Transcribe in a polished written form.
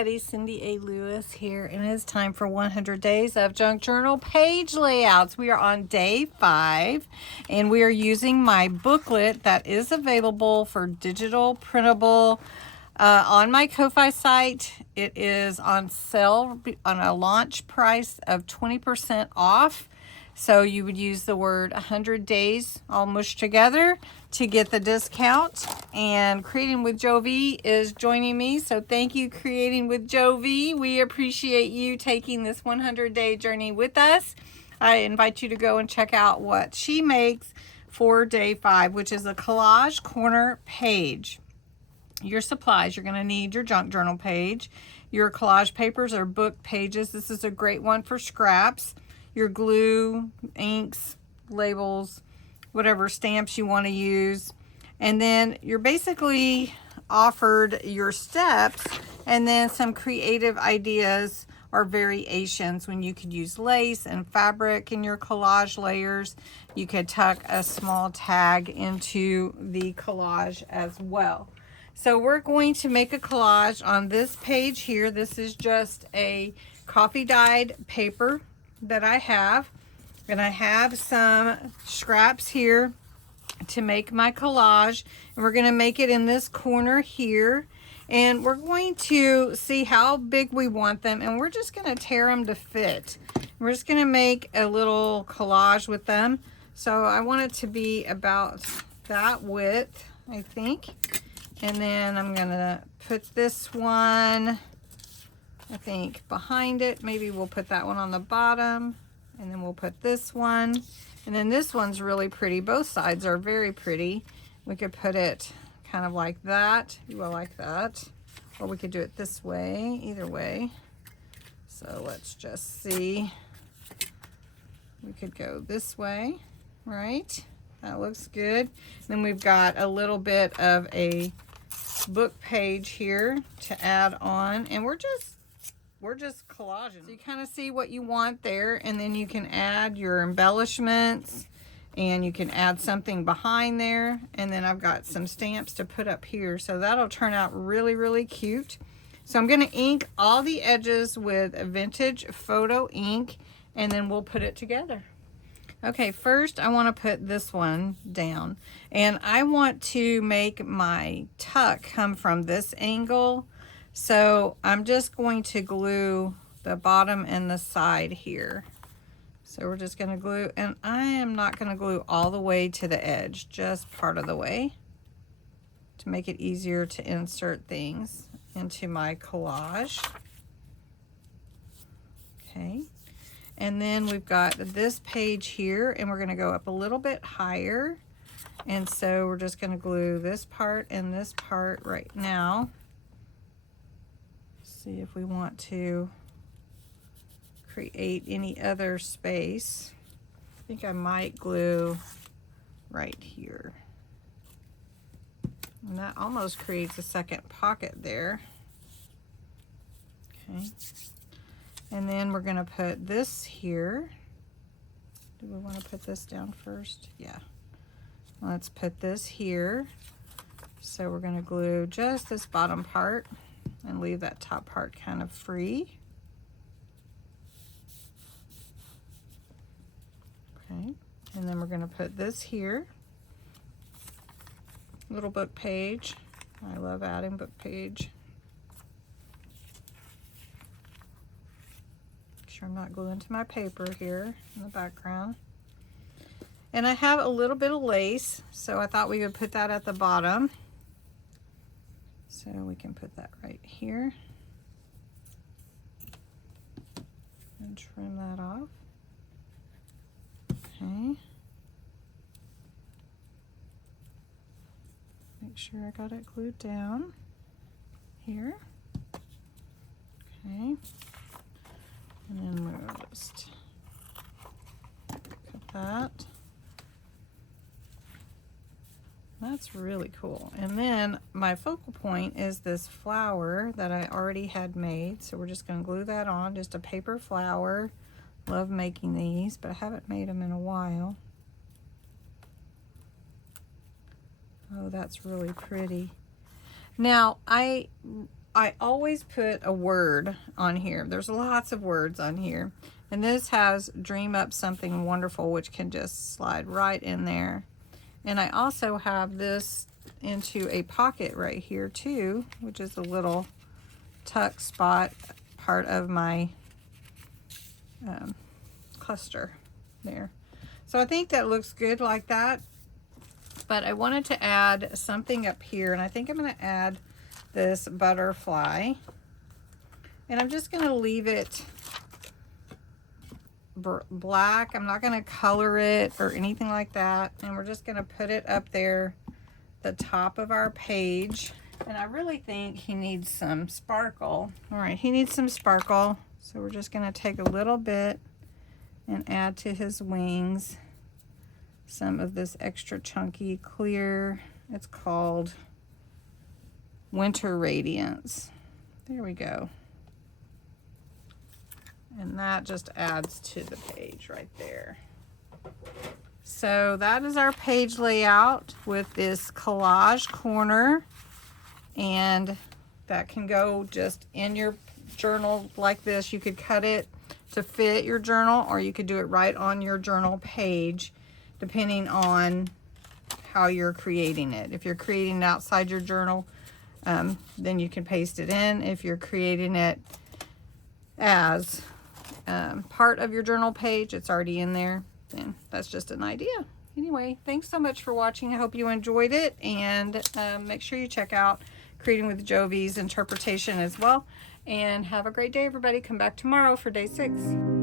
everybody, Cindy A. Lewis here, and it is time for 100 Days of Junk Journal Page Layouts. We are on day 5, and we are using my booklet that is available for digital printable on my Ko-Fi site. It is on sale on a launch price of 20% off. So you would use the word 100 days all mushed together to get the discount. And Creating with Joe V is joining me. So thank you, Creating with Joe V. We appreciate you taking this 100-day journey with us. I invite you to go and check out what she makes for day 5, which is a collage corner page. Your supplies, you're going to need your junk journal page, your collage papers or book pages. This is a great one for scraps. Your glue, inks, labels, whatever stamps you want to use. And then you're basically offered your steps and then some creative ideas or variations when you could use lace and fabric in your collage layers. You could tuck a small tag into the collage as well. So we're going to make a collage on this page here. This is just a coffee dyed paper that I have, and I have some scraps here to make my collage, and we're going to make it in this corner here, and we're going to see how big we want them, and we're just going to tear them to fit. We're just going to make a little collage with them. So I want it to be about that width, I think. And then I'm going to put this one, I think, behind it. Maybe we'll put that one on the bottom, and then we'll put this one. And then this one's really pretty. Both sides are very pretty. We could put it kind of like that. You will like that. Or we could do it this way, either way. So let's just see. We could go this way, right? That looks good. Then we've got a little bit of a book page here to add on, and we're just collaging. So you kind of see what you want there, and then you can add your embellishments, and you can add something behind there. And then I've got some stamps to put up here, so that'll turn out really, really cute. So I'm going to ink all the edges with a vintage photo ink, and then we'll put it together. Okay, first I want to put this one down, and I want to make my tuck come from this angle. So I'm just going to glue the bottom and the side here. So we're just going to glue, and I am not going to glue all the way to the edge, just part of the way to make it easier to insert things into my collage. Okay. And then we've got this page here, and we're going to go up a little bit higher. And so we're just going to glue this part and this part right now. See if we want to create any other space. I think I might glue right here. And that almost creates a second pocket there. Okay. And then we're going to put this here. Do we want to put this down first? Yeah. Let's put this here. So we're going to glue just this bottom part and leave that top part kind of free. Okay. And then we're going to put this here. Little book page. I love adding book page. I'm not gluing to my paper here in the background. And I have a little bit of lace, so I thought we would put that at the bottom. So we can put that right here and trim that off. Okay. Make sure I got it glued down here. Okay. And then we'll just cut that. That's really cool. And then my focal point is this flower that I already had made. So we're just going to glue that on, just a paper flower. Love making these, but I haven't made them in a while. Oh, that's really pretty. Now, I I always put a word on here. There's lots of words on here. And this has dream up something wonderful, which can just slide right in there. And I also have this into a pocket right here too, which is a little tuck spot, part of my cluster there. So I think that looks good like that. But I wanted to add something up here, and I think I'm going to add this butterfly. And I'm just going to leave it black. I'm not going to color it or anything like that. And we're just going to put it up there, the top of our page. And I really think he needs some sparkle. All right, he needs some sparkle. So we're just going to take a little bit and add to his wings some of this extra chunky clear. It's called Winter Radiance. There we go. And that just adds to the page right there. So that is our page layout with this collage corner, and that can go just in your journal like this. You could cut it to fit your journal, or you could do it right on your journal page, depending on how you're creating it. If you're creating it outside your journal, then you can paste it in. If you're creating it as part of your journal page, it's already in there, and that's just an idea. Anyway, thanks so much for watching. I hope you enjoyed it, and make sure you check out Creating with Jovi's interpretation as well. And have a great day, everybody. Come back tomorrow for day 6.